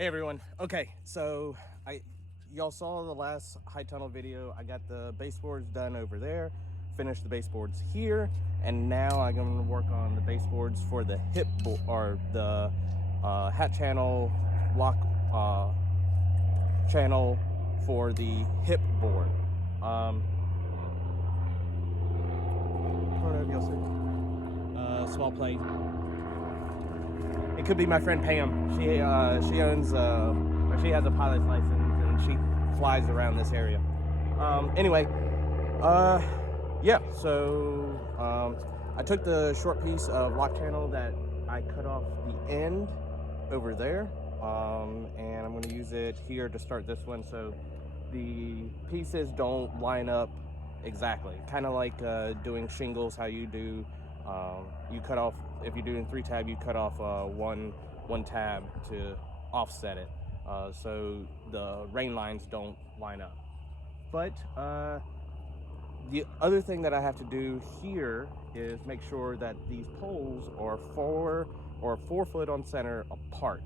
Hey everyone. Okay, so y'all saw the last high tunnel video. I got the baseboards done over there, finished the baseboards here, and now I'm going to work on the baseboards for the hip or the hat channel lock channel for the hip board. I don't know if y'all see. Small plate. It could be my friend Pam. She owns or she has a pilot's license and she flies around this area. Anyway, yeah. So I took the short piece of lock channel that I cut off the end over there, and I'm going to use it here to start this one, so the pieces don't line up exactly. Kind of like doing shingles, how you do. You cut off, if you're doing 3-tab, you cut off one tab to offset it, so the rain lines don't line up. But the other thing that I have to do here is make sure that these poles are 4 foot on center apart.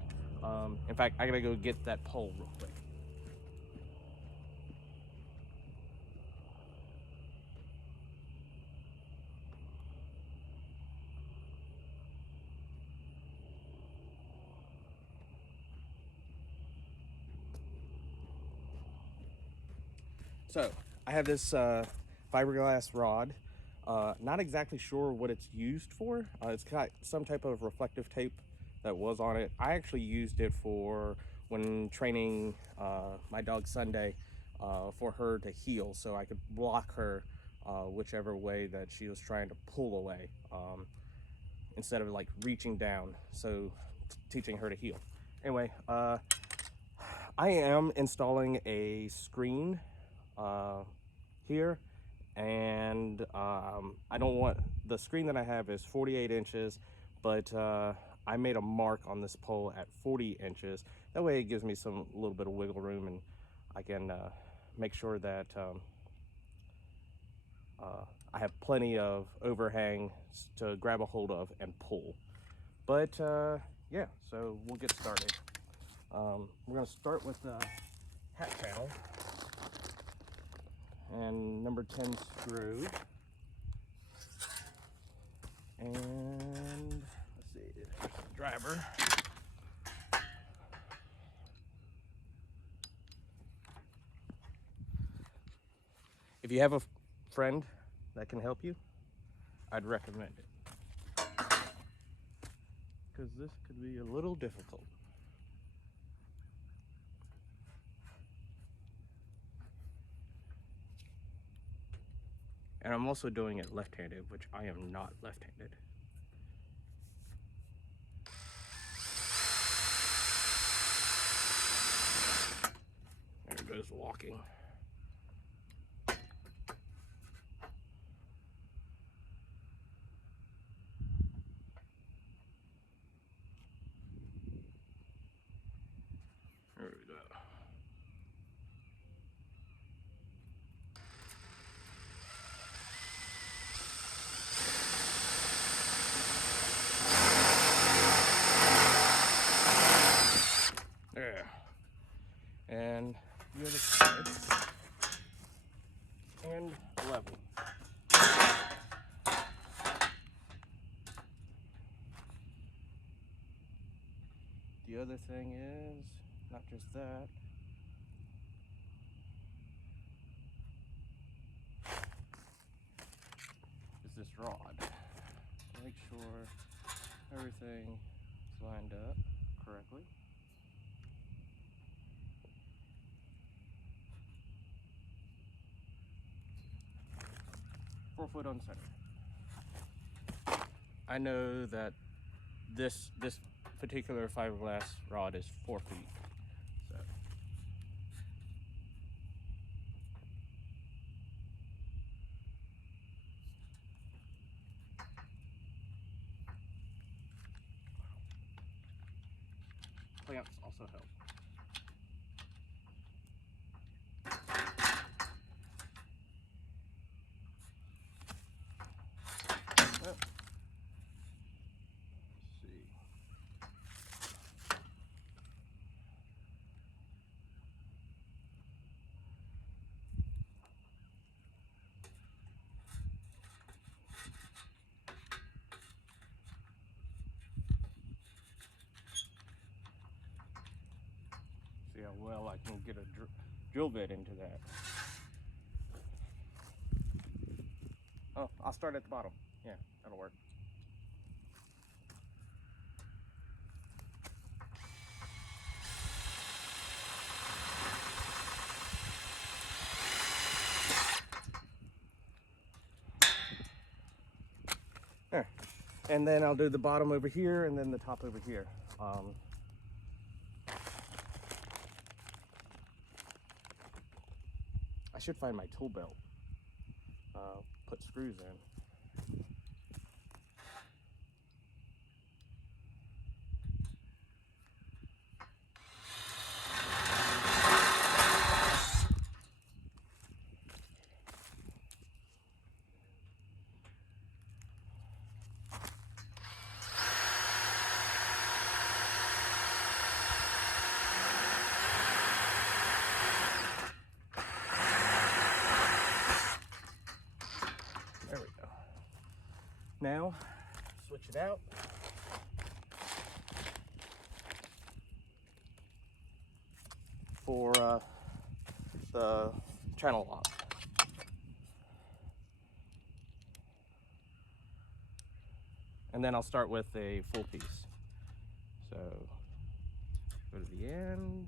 In fact, I gotta go get that pole real quick. So I have this fiberglass rod. Not exactly sure what it's used for. It's got some type of reflective tape that was on it. I actually used it for when training my dog Sunday for her to heel, so I could block her whichever way that she was trying to pull away, instead of like reaching down, so teaching her to heel. Anyway, I am installing a screen here, and I don't want, the screen that I have is 48 inches, but I made a mark on this pole at 40 inches. That way it gives me a little bit of wiggle room, and I can make sure that I have plenty of overhang to grab a hold of and pull. But yeah, so we'll get started. We're going to start with the hat channel and number 10 screw. And let's see, there's the driver. If you have a friend that can help you, I'd recommend it, because this could be a little difficult. And I'm also doing it left-handed, which I am not left-handed. There goes walking. There we go. There. And the other side. And level. The other thing is, not just that, is this rod. Make sure everything is lined up correctly. Four foot on center. I know that this particular fiberglass rod is 4 feet. So clamps also help. Let's see. how well I can get a drill bit into that. Oh, I'll start at the bottom. Yeah, that'll work. There. And then I'll do the bottom over here and then the top over here. I should find my tool belt. Put screws in. There we go. Now, switch it out. For the channel lock. And then I'll start with a full piece. So, go to the end.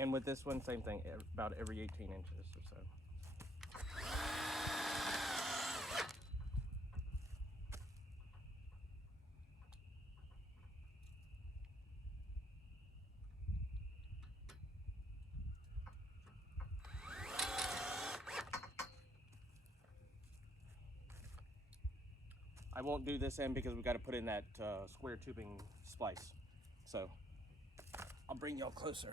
And with this one, same thing, about every 18 inches or so. I won't do this end because we've got to put in that square tubing splice. So I'll bring y'all closer.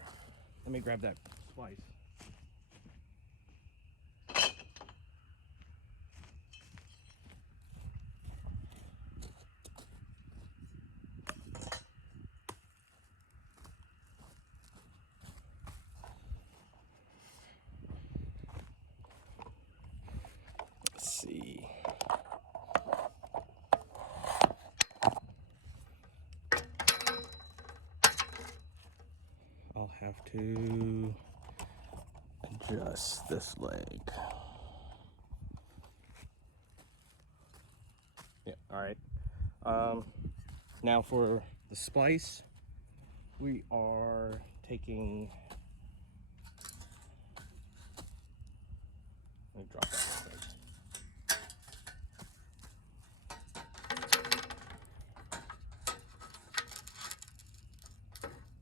Let me grab that splice. Let's see. I'll have to adjust this leg. Yeah, all right. Now for the splice, we are taking, let me drop that real quick.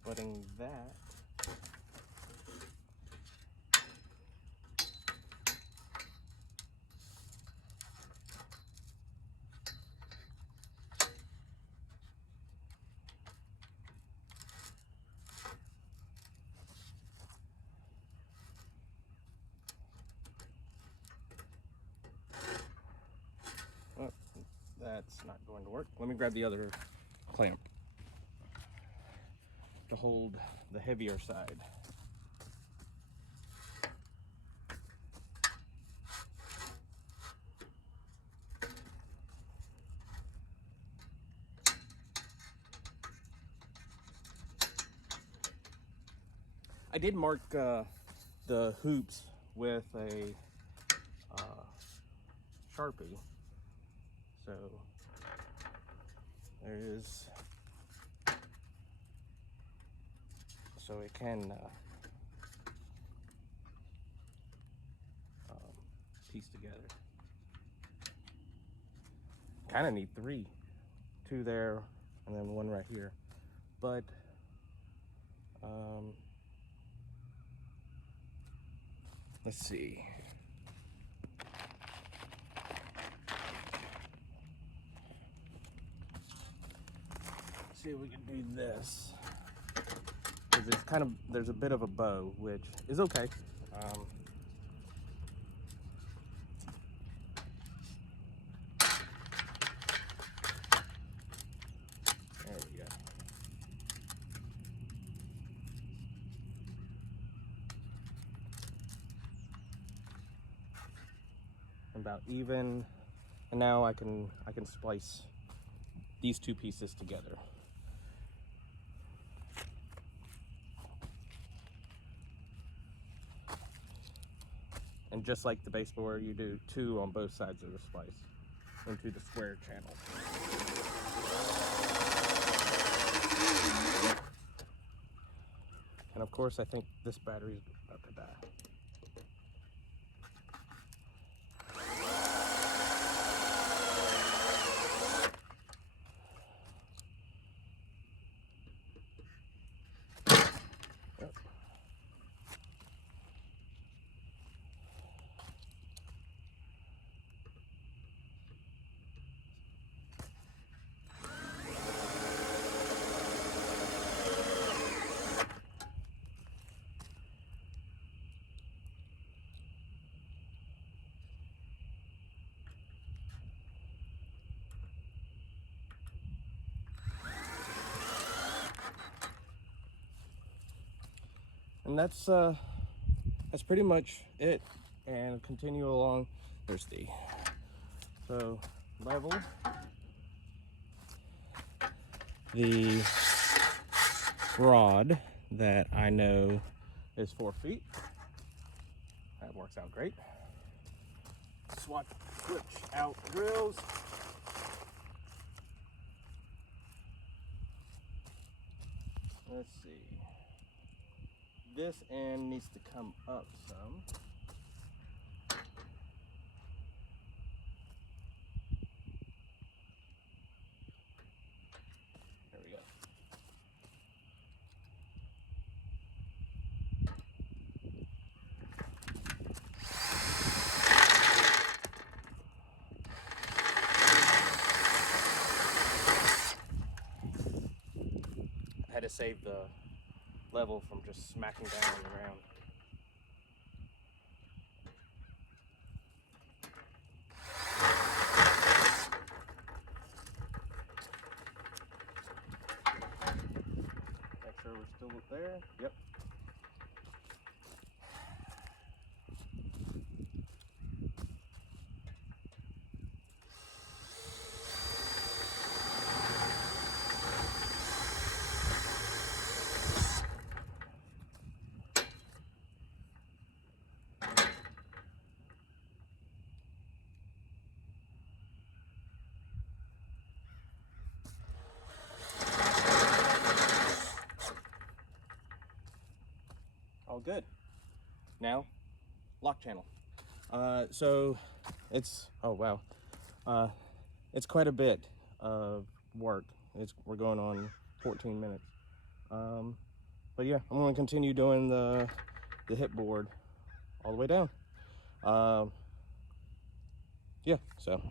Putting that that's not going to work. Let me grab the other clamp to hold the heavier side. I did mark the hoops with a Sharpie, so there's, so it can piece together. Kind of need 3. 2 there, and then 1 right here. But let's see. Let's see if we can do this. Because it's kind of, there's a bit of a bow, which is okay. There we go. About even, and now I can splice these 2 pieces together. And just like the baseboard, you do 2 on both sides of the splice into the square channel. And of course, I think this battery's about to die. And that's pretty much it. And continue along. There's the so level the rod that I know is 4 feet. That works out great. Switch out drills. Let's see. This end needs to come up some. There we go. I had to save the level from just smacking down on the ground. Make sure we're still there. Yep. All good. Now, lock channel. So it's, oh wow, it's quite a bit of work. We're going on 14 minutes. But yeah, I'm gonna continue doing the hip board all the way down. Yeah, so.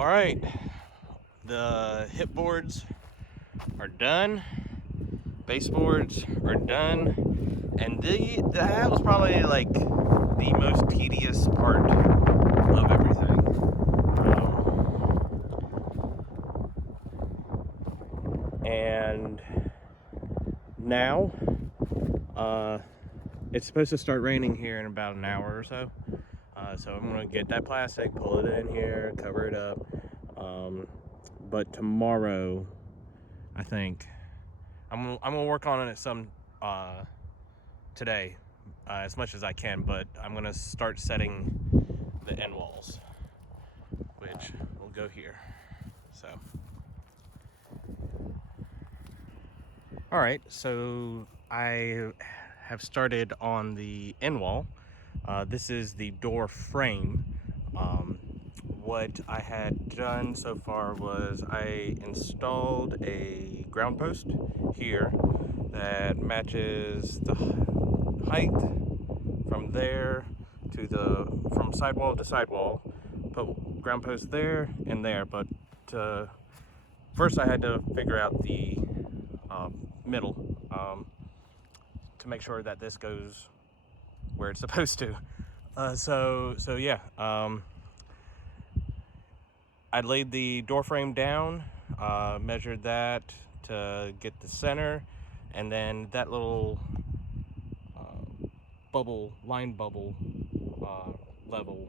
All right, the hip boards are done, baseboards are done, and that was probably like the most tedious part of everything. And now it's supposed to start raining here in about an hour or so. So I'm gonna get that plastic, pull it in here, cover it up. But tomorrow, I think I'm gonna work on it some today, as much as I can. But I'm gonna start setting the end walls, which will go here. So, all right. So I have started on the end wall. This is the door frame. What I had done so far was I installed a ground post here that matches the height from there to from sidewall to sidewall. Put ground post there and there, but first I had to figure out the middle to make sure that this goes where it's supposed to. So yeah. I laid the door frame down, measured that to get the center, and then that little line bubble level,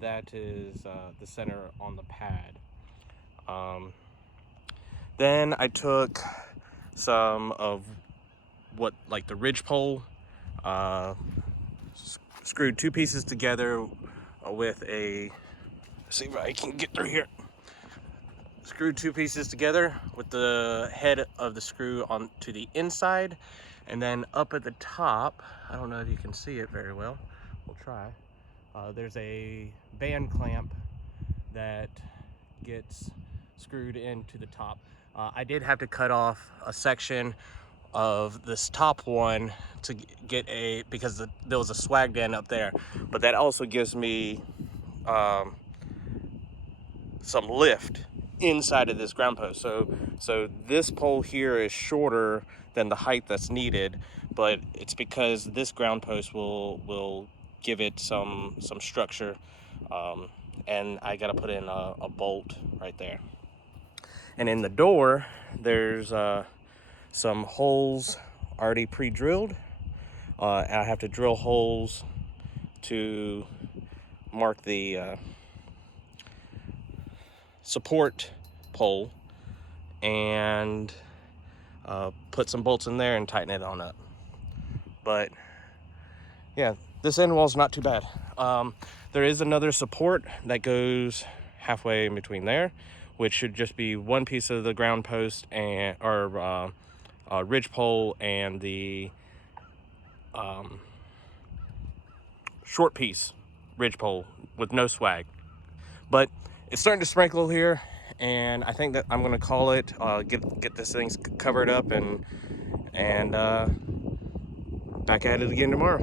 that is the center on the pad. Then I took some of like the ridge pole, screwed two pieces together with a, see if I can get through here. Screwed two pieces together with the head of the screw on to the inside, and then up at the top, I don't know if you can see it very well, we'll try. There's a band clamp that gets screwed into the top. I did have to cut off a section of this top one to get because there was a swag end up there, but that also gives me some lift inside of this ground post. So this pole here is shorter than the height that's needed, but it's because this ground post will give it some structure, and I gotta put in a bolt right there. And in the door, there's some holes already pre-drilled. I have to drill holes to mark the support pole and put some bolts in there and tighten it on up. But yeah, this end wall's not too bad. There is another support that goes halfway in between there, which should just be one piece of the ground post and ridge pole and the short piece ridge pole with no swag. But it's starting to sprinkle here, and I think that I'm gonna call it, get this thing covered up and back at it again tomorrow.